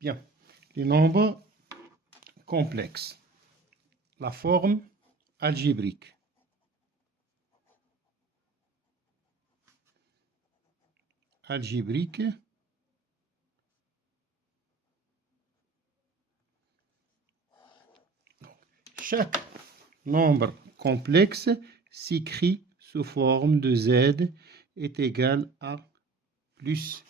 Bien, les nombres complexes. La forme algébrique. Algébrique. Chaque nombre complexe s'écrit sous forme de Z est égal à plus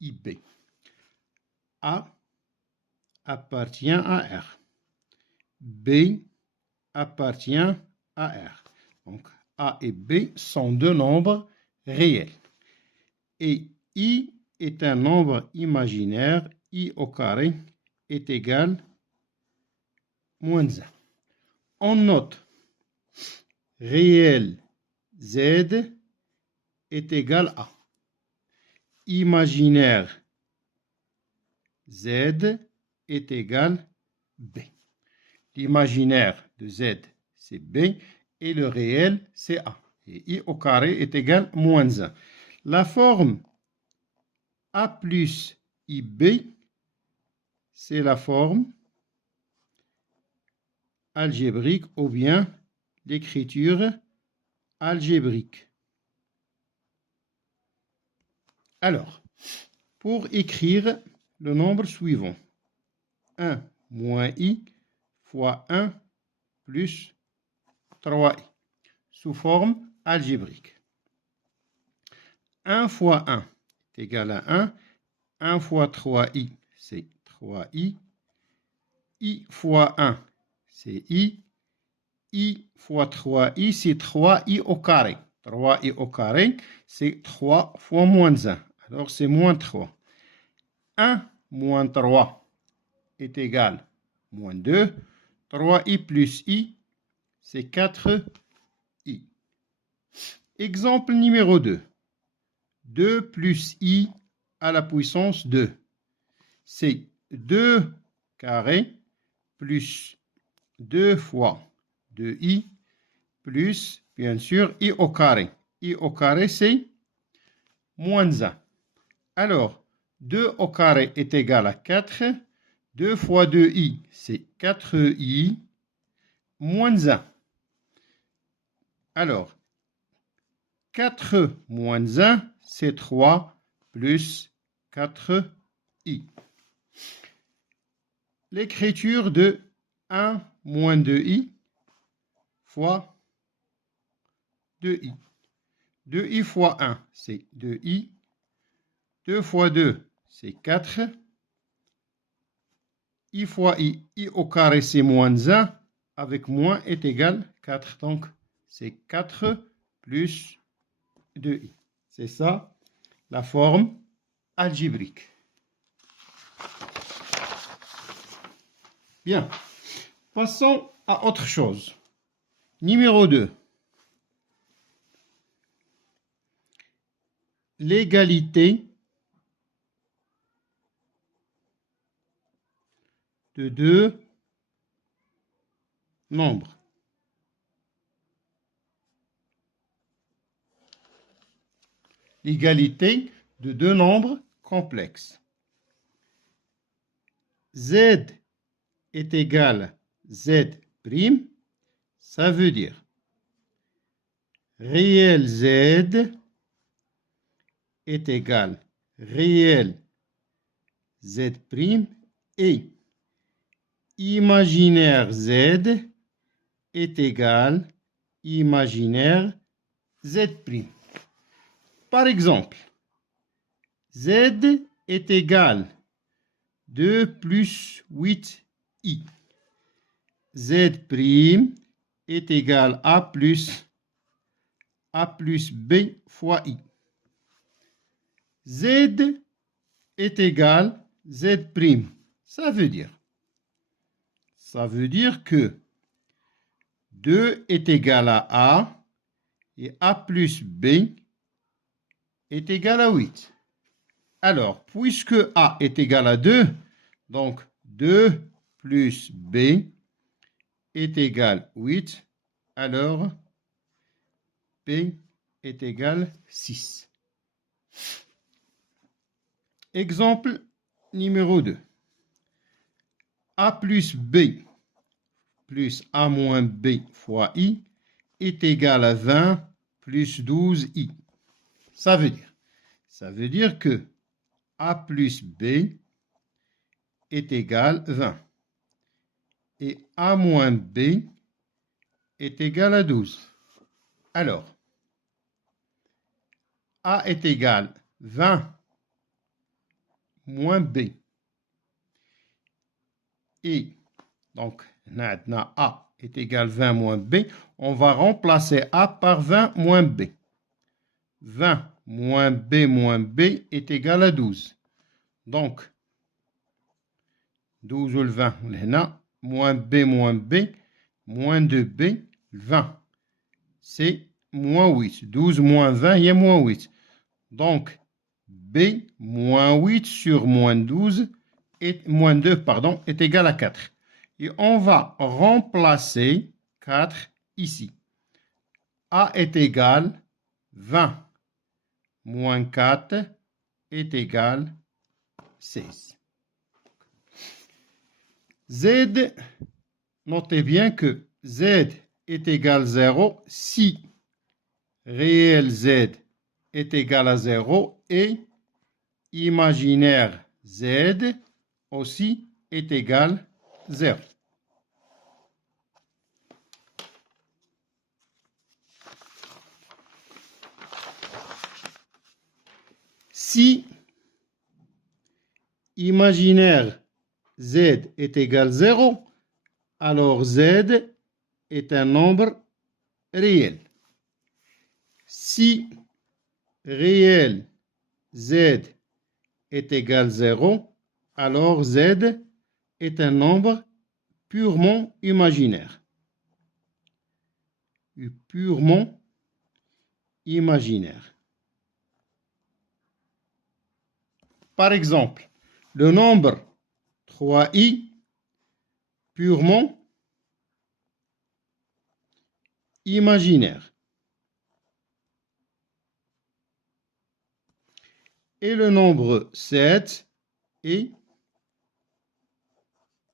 IB. A appartient à R. B appartient à R. Donc, A et B sont deux nombres réels. Et I est un nombre imaginaire. I au carré est égal à moins 1. On note réel Z est égal à imaginaire Z est égal à B. L'imaginaire de Z, c'est B, et le réel, c'est A. Et I au carré est égal à moins 1. La forme A plus IB, c'est la forme algébrique ou bien l'écriture algébrique. Alors, pour écrire le nombre suivant, 1 moins I fois 1 plus 3i, sous forme algébrique. 1 fois 1 est égal à 1. 1 fois 3i, c'est 3i. I fois 1, c'est I. I fois 3i, c'est 3i au carré. 3i au carré, c'est 3 fois moins 1. Alors, c'est moins 3. 1 moins 3 est égal à moins 2. 3i plus i, c'est 4i. Exemple numéro 2. 2 plus i à la puissance 2. C'est 2 carré plus 2 fois 2i plus, bien sûr, i au carré. I au carré, c'est moins 1. Alors, 2 au carré est égal à 4. 2 fois 2i, c'est 4i moins 1. Alors, 4 moins 1, c'est 3 plus 4i. L'écriture de 1 moins 2i fois 2i. 2i fois 1, c'est 2i. 2 fois 2, c'est 4. I fois i. I au carré, c'est moins 1. Avec moins est égal à 4. Donc, c'est 4 plus 2i. C'est ça, la forme algébrique. Bien. Passons à autre chose. Numéro 2. L'égalité de deux nombres. L'égalité de deux nombres complexes. Z est égal à Z', ça veut dire réel Z est égal à réel Z' et imaginaire Z est égal à imaginaire Z'. Par exemple, Z est égal à 2 plus 8i. Z' est égal à plus B fois i. Z est égal à Z'. Ça veut dire que 2 est égal à A et A plus B est égal à 8. Alors, puisque A est égal à 2, donc 2 plus B est égal à 8, alors B est égal à 6. Exemple numéro 2. A plus B plus A moins B fois I est égal à 20 plus 12I. Ça veut dire que A plus B est égal à 20 et A moins B est égal à 12. Alors, A est égal à 20 moins B. Et donc, maintenant A est égal à 20 moins B. On va remplacer A par 20 moins B. 20 moins B est égal à 12. Donc, 12 ou le 20, moins B, moins 2B, 20. C'est moins 8. 12 moins 20, il y a moins 8. Donc, B moins 8 sur moins 12, moins 2, pardon, est égal à 4. Et on va remplacer 4 ici. A est égal à 20 moins 4 est égal à 16. Z, notez bien que Z est égal à 0 si réel Z est égal à 0 et imaginaire Z aussi est égal à 0. Si imaginaire Z est égal à 0, alors Z est un nombre réel. Si réel Z est égal à 0, alors Z est un nombre purement imaginaire. Purement imaginaire. Par exemple, le nombre 3i purement imaginaire. Et le nombre 7 est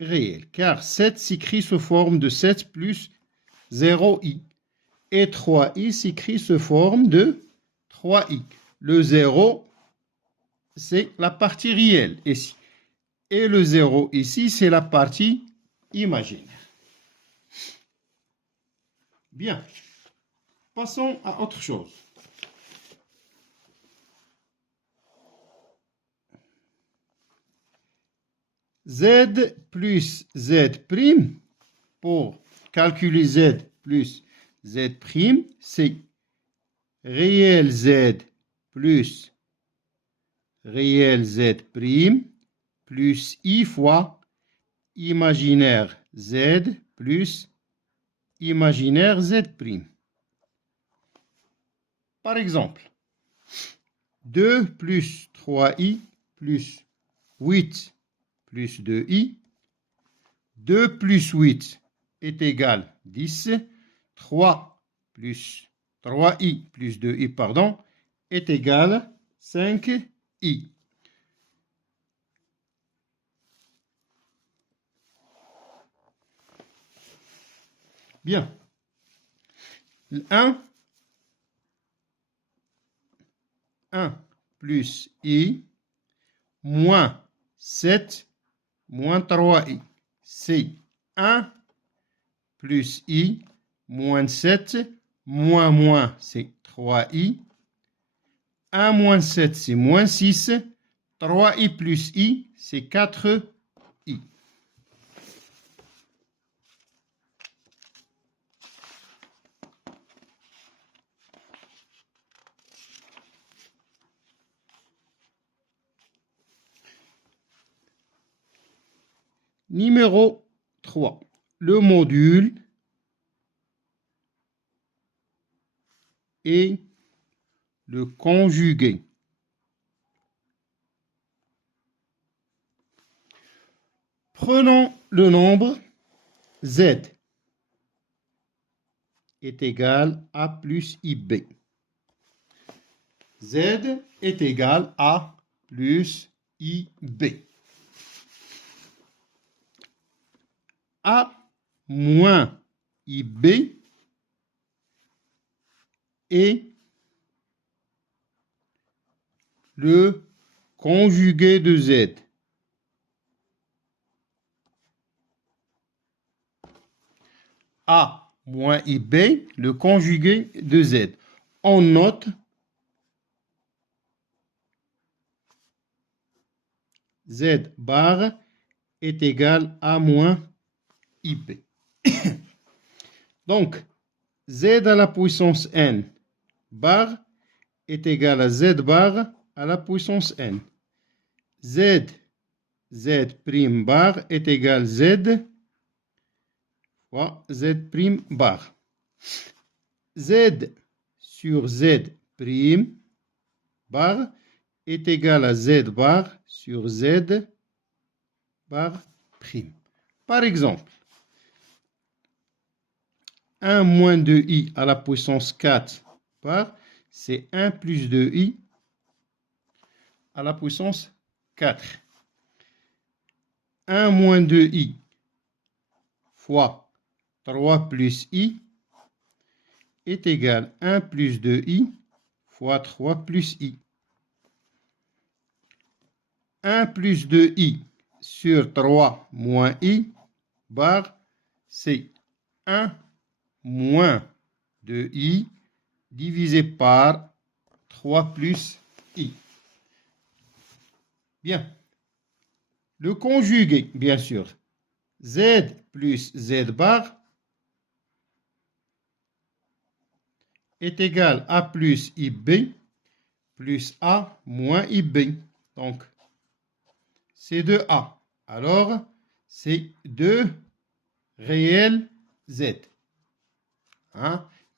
réel, car 7 s'écrit sous forme de 7 plus 0i. Et 3i s'écrit sous forme de 3i. Le 0, c'est la partie réelle ici. Et le 0 ici, c'est la partie imaginaire. Bien. Passons à autre chose. Z plus Z prime, pour calculer Z plus Z prime, c'est réel Z plus réel Z prime plus I fois imaginaire Z plus imaginaire Z prime. Par exemple, 2 plus 3i plus 8 plus 2i. 2 plus 8 est égal à 10. 3 plus 3i plus 2i, pardon, est égal à 5i. Bien. 1 plus i moins 7 moins 3i. C'est 1 plus i moins 7 moins c'est 3i. 1 moins 7 c'est moins 6. 3i plus i c'est 4i. Numéro 3. Le module et le conjugué. Prenons le nombre Z est égal à plus IB. Z est égal à plus IB. A moins IB est le conjugué de Z. A moins IB, le conjugué de Z. On note Z bar est égal à moins IB. Donc, Z à la puissance n bar est égal à Z bar à la puissance n. Z prime bar est égal à Z fois Z prime bar. Z sur Z prime bar est égal à Z bar sur Z bar prime. Par exemple, 1 moins 2i à la puissance 4 bar, c'est 1 plus 2i à la puissance 4. 1 moins 2i fois 3 plus i est égal à 1 plus 2i fois 3 plus i. 1 plus 2i sur 3 moins i bar, c'est 1 moins 2i divisé par 3 plus i. Bien. Le conjugué, bien sûr. Z plus Z bar est égal à plus IB plus A moins IB. Donc, c'est 2A. Alors, c'est 2 réel Z.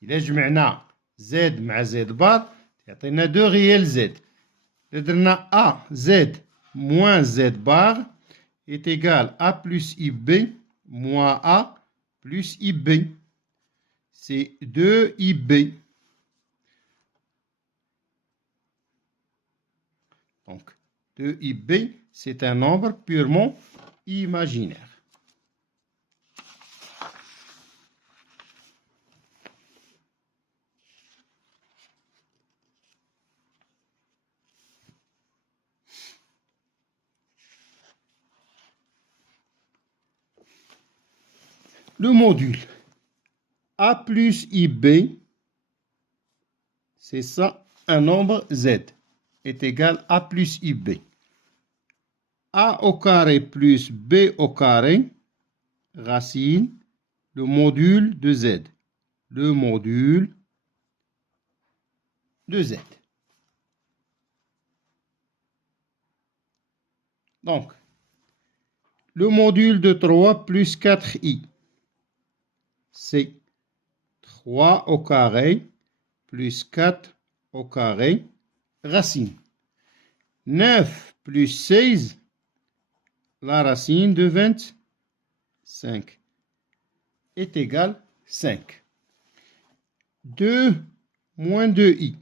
إذا جمعنا Z مع Z بار يعطينا 2 réel Z. إذا درنا A Z moins Z bar est égal à plus IB moins A plus IB. C'est 2 IB. Donc, 2 IB, c'est un nombre purement imaginaire. Le module A plus IB, c'est ça, un nombre Z, est égal à A plus IB. A au carré plus B au carré, racine, le module de Z. Le module de Z. Donc, le module de 3 plus 4i, c'est 3 au carré plus 4 au carré, racine. 9 plus 16, la racine de 25, est égale 5. 2 moins 2i.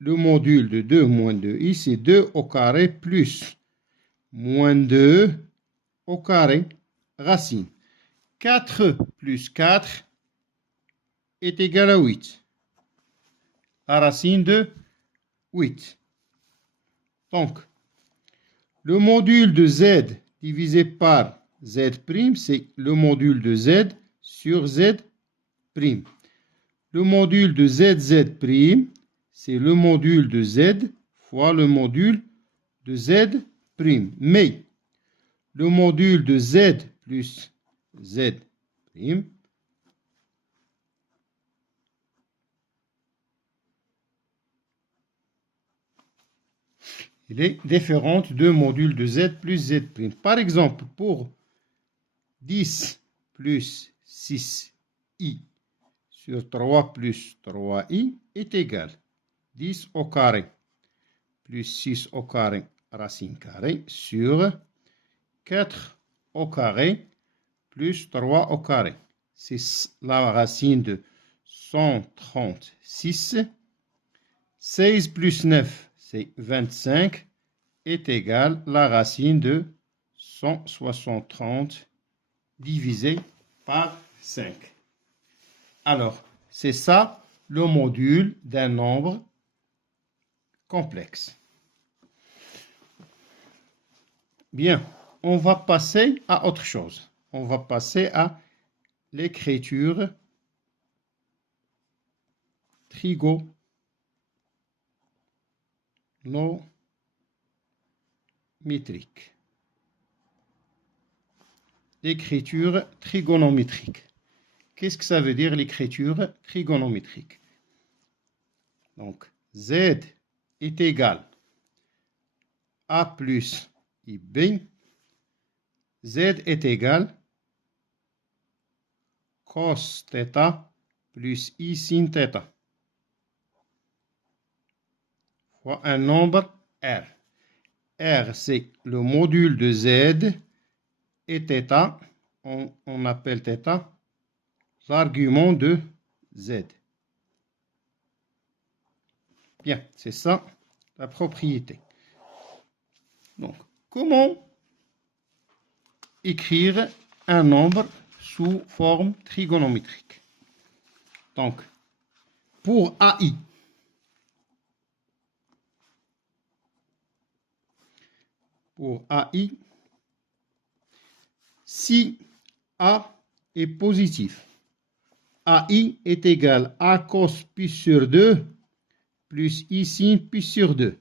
Le module de 2 moins 2i, c'est 2 au carré plus moins 2 au carré, racine. 4 plus 4 est égal à 8. La racine de 8. Donc, le module de Z divisé par Z', c'est le module de Z sur Z'. Le module de ZZ', c'est le module de Z fois le module de Z'. Mais le module de Z plus Z', il est différent de module de Z plus Z'. Par exemple, pour 10 plus 6i sur 3 plus 3i est égal 10 au carré plus 6 au carré racine carrée sur 4 au carré plus 3 au carré. C'est la racine de 136. 16 plus 9, c'est 25, est égal à la racine de 160 divisé par 5. Alors, c'est ça le module d'un nombre complexe. Bien, on va passer à autre chose. On va passer à l'écriture trigonométrique. L'écriture trigonométrique. Qu'est-ce que ça veut dire l'écriture trigonométrique? Donc, Z est égal à plus IB. Z est égal cos θ plus I sin θ fois un nombre R. R, c'est le module de Z et θ, on appelle θ l'argument de Z. Bien, c'est ça la propriété. Donc, comment écrire un nombre sous forme trigonométrique? Donc, pour AI, si A est positif, AI est égal à cos pi sur 2 plus I sin pi sur 2.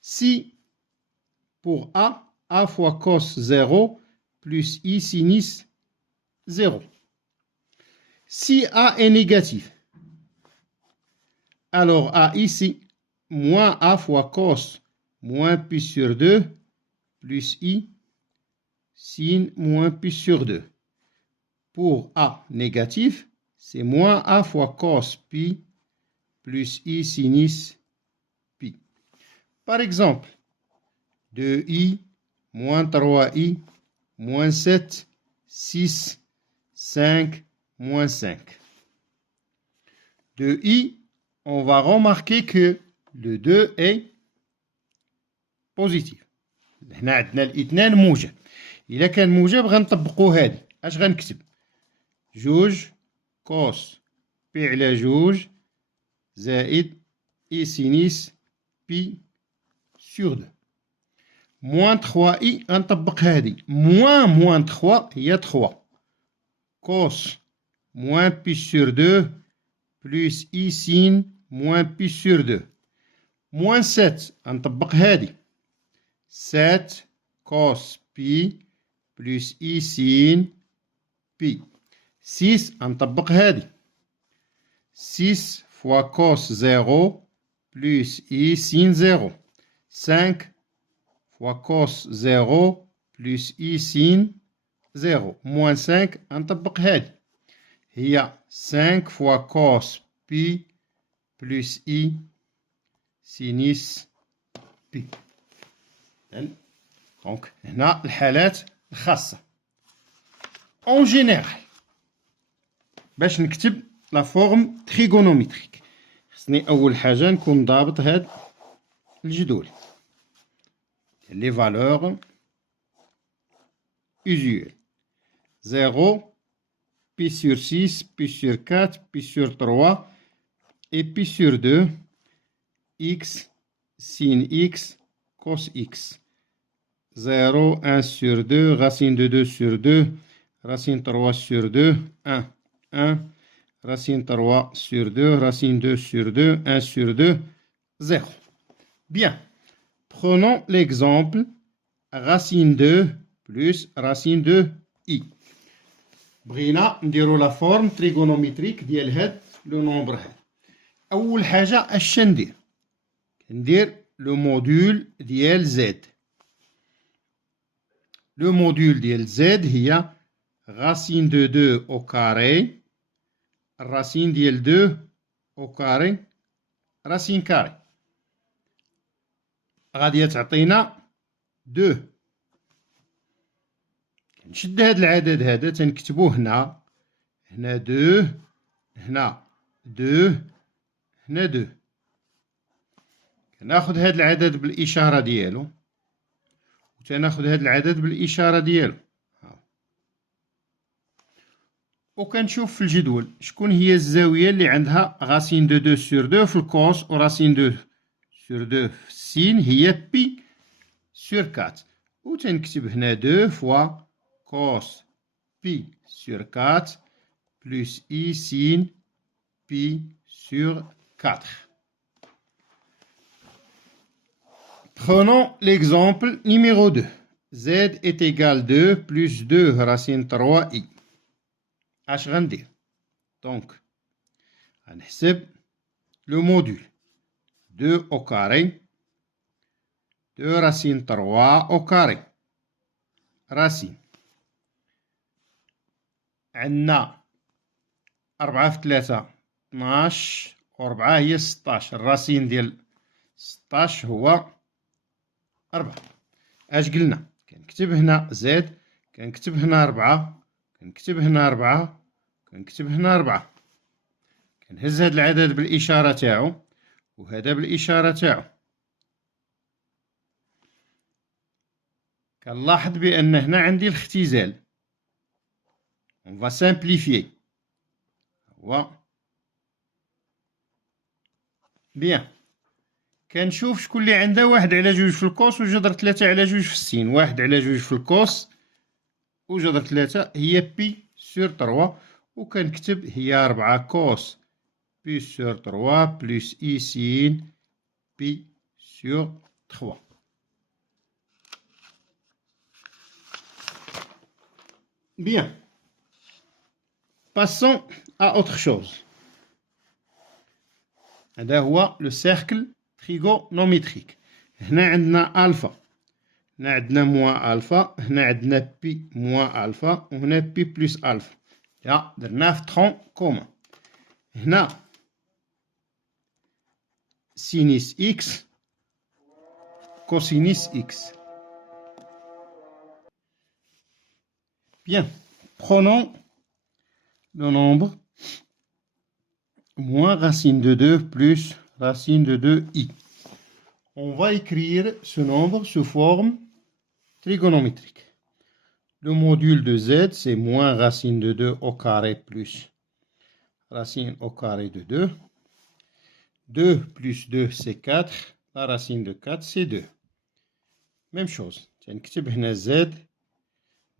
Si pour A fois cos 0 plus I sinus 0. Si A est négatif, alors A ici, moins A fois cos moins pi sur 2 plus I sin moins pi sur 2. Pour A négatif, c'est moins A fois cos pi plus I sinus pi. Par exemple, 2i moins 3i moins 7, 6, 5, moins 5. De i, on va remarquer que le 2 est positif. هنا عندنا الاثنان موجب. إذا كان موجب غنطبقوا هذه. اش غنكتب؟ جوج كوس بي على جوج زائد اي سينيس بي سور 2. moins 3i غنطبق هذه. moins 3 هي 3. cos moins pi sur 2 plus I sin moins pi sur 2. moins 7 غنطبق هذه. 7 cos pi plus I sin pi. 6 غنطبق هذه. 6 fois cos 0 plus I sin 0. 5 fois cos 0 plus I sin 0. moins 5 غنطبق هذه. هي 5 fois cos pi plus I sinus pi. دونك هنا الحالات الخاصة. En général, باش نكتب لا فورم تريغونومتريك خصني أول حاجة نكون ضابط هاد الجدول. Les valeurs usuelles. 0, pi sur 6, pi sur 4, pi sur 3 et pi sur 2, x, sin x, cos x. 0, 1 sur 2, racine de 2 sur 2, racine 3 sur 2, 1, 1, racine 3 sur 2, racine 2 sur 2, 1 sur 2, 0. Bien. Prenons l'exemple racine 2 plus racine de i. بغينا نديرو لا فورم تريغونومتريك ديال هاد لو نومبر هاد. أول حاجة اش ندير؟ ندير لو موديول ديال زد. لو موديول ديال زد هي racine de 2 au carré racine ديال 2 au carré racine carré. غادي تعطينا 2. نشد هاد العدد هذا تنكتبوه هنا 2 هنا 2 هنا 2. كناخد هاد العدد بالإشارة ديالو وتناخد هاد العدد بالإشارة ديالو. وكنشوف في الجدول شكون هي الزاوية اللي عندها غاسين دو 2 سور 2 في الكوس وراسين 2 سور 2 في السين هي بي سور 4 وتنكتب هنا 2 فوا كوس بي سور 4 بلس اي سين بي سور 4. Prenons l'exemple numéro 2. Z est égal 2 plus 2 racine 3i. اش غندير؟ دونك غنحسب لو مودول 2 au carré 2 racine 3 au carré racine عندنا 4 في 3 12 و 4 هي 16 الراسين ديال 16 هو 4. اش قلنا؟ كنكتب هنا زد كنكتب هنا 4 كنكتب هنا 4 كنكتب هنا 4 كنهز هاد العدد بالإشارة تاعو وهذا بالإشارة تاعو. كنلاحظ بأن هنا عندي الاختزال. On va simplifier. هو بيان. كنشوف شكون اللي عنده 1 على 2 في الكوس وجذر 3 على 2 في السين. 1 على 2 في الكوس وجذر 3 هي بي سور 3 وكنكتب هي 4 كوس بي سور 3 بلس اي سين بي سور 3. Bien. Passons à autre chose. هذا هو لو سيركل تريغونوميتريك. هنا عندنا ألفا، هنا عندنا موان ألفا، هنا عندنا بي موان ألفا وهنا بي بلس ألفا. يا درناه في ترون كومون. هنا سينيس إكس كوسينيس إكس. Bien. Prenons le nombre moins racine de 2 plus racine de 2i. On va écrire ce nombre sous forme trigonométrique. Le module de z, c'est moins racine de 2 au carré plus racine au carré de 2. 2 plus 2, c'est 4. La racine de 4, c'est 2. Même chose. تنكتب هنا z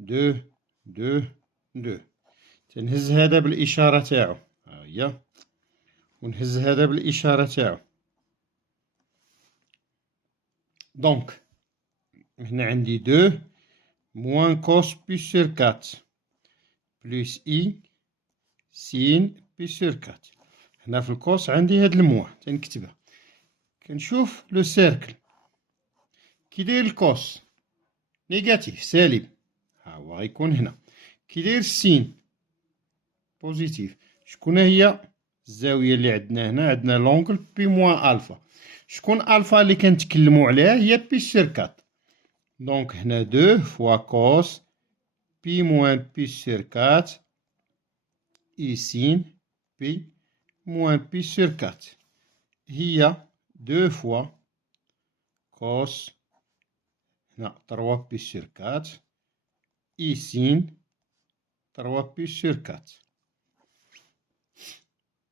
2 2 2. تنهز هذا بالإشارة تاعو. ها هي. ونهز هذا بالإشارة تاعو. دونك هنا عندي 2 موان كوس بي سور 4 بلس اي سين بي سور 4. هنا في الكوس عندي هاد الموان تنكتبها. كنشوف لو سيركل كي داير الكوس نيجاتيف سالب ها هو غيكون هنا. كي داير السين بوزيتيف شكون هي الزاوية اللي عندنا هنا؟ عندنا لونغل بي موان ألفا. شكون ألفا اللي كنتكلمو عليها؟ هي بي سور 4. دونك هنا 2 فوا كوس بي موان بي سور 4 إي سين بي موان بي سور 4 هي 2 فوا كوس هنا 3 بي سور 4 إي سين 3 بي سور 4.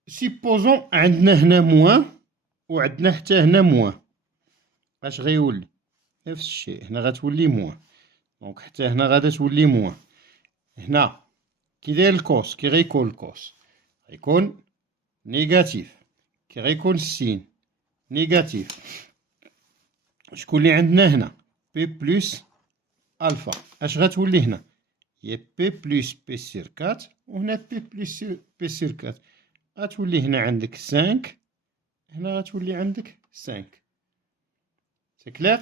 سيبوزون عندنا هنا موان وعندنا حتى هنا موان. اش غيولي؟ نفس الشيء. هنا غتولي موان دونك حتى هنا غادا تولي موان. هنا كي داير الكوس كي غيكون الكوس غيكون نيجاتيف. كي غيكون السين نيجاتيف. شكون اللي عندنا هنا؟ بي بلس ألفا. اش غتولي هنا؟ هي بي بلس بي سور 4 وهنا بي بلس بي سور 4. غتولي هنا عندك 5 هنا غتولي عندك 5. سي كلير؟